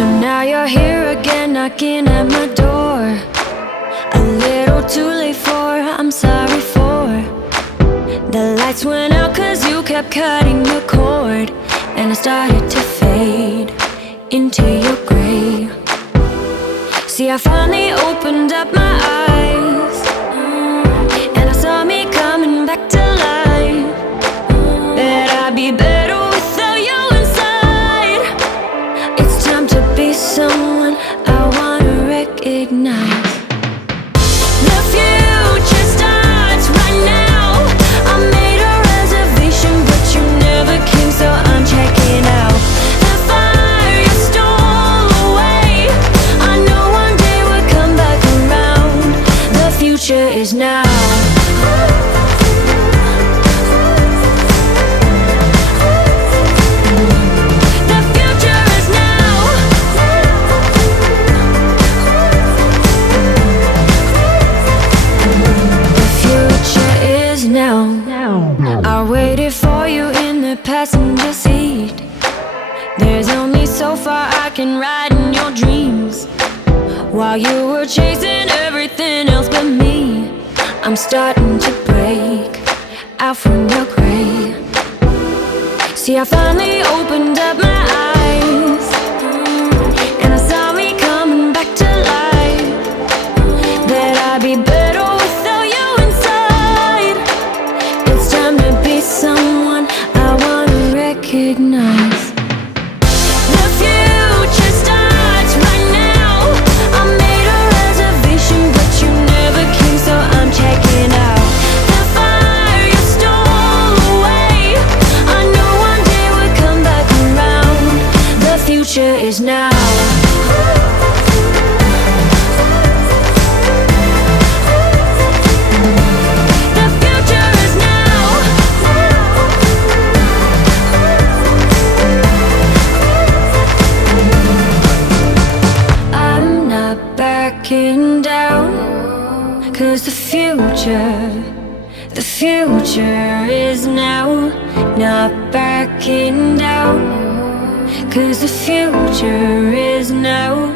So now you're here again, knocking at my door. A little too late for, I'm sorry for. The lights went out cause you kept cutting the cord, and I started to fade into your gray. See, I finally opened up my eyes, and I saw me coming back to life. That I'd be better without you inside. It's time to be someone I wanna recognize. The future starts right now. I made a reservation, but you never came, so I'm checking out. The fire you stole away, I know one day we'll come back around. The future is now. I waited for you in the passenger seat. There's only so far I can ride in your dreams. While you were chasing everything else but me, I'm starting to break out from your gray. See, I finally opened up my eyes, and I saw me coming back to life. That I'd be better without you inside. It's time to be someone I wanna recognize. The future starts right now. I made a reservation, but you never came, so I'm checking out. The fire you stole away, I know one day we'll come back around. The future is now. Down, cause the future is now. Not backing down, cause the future is now.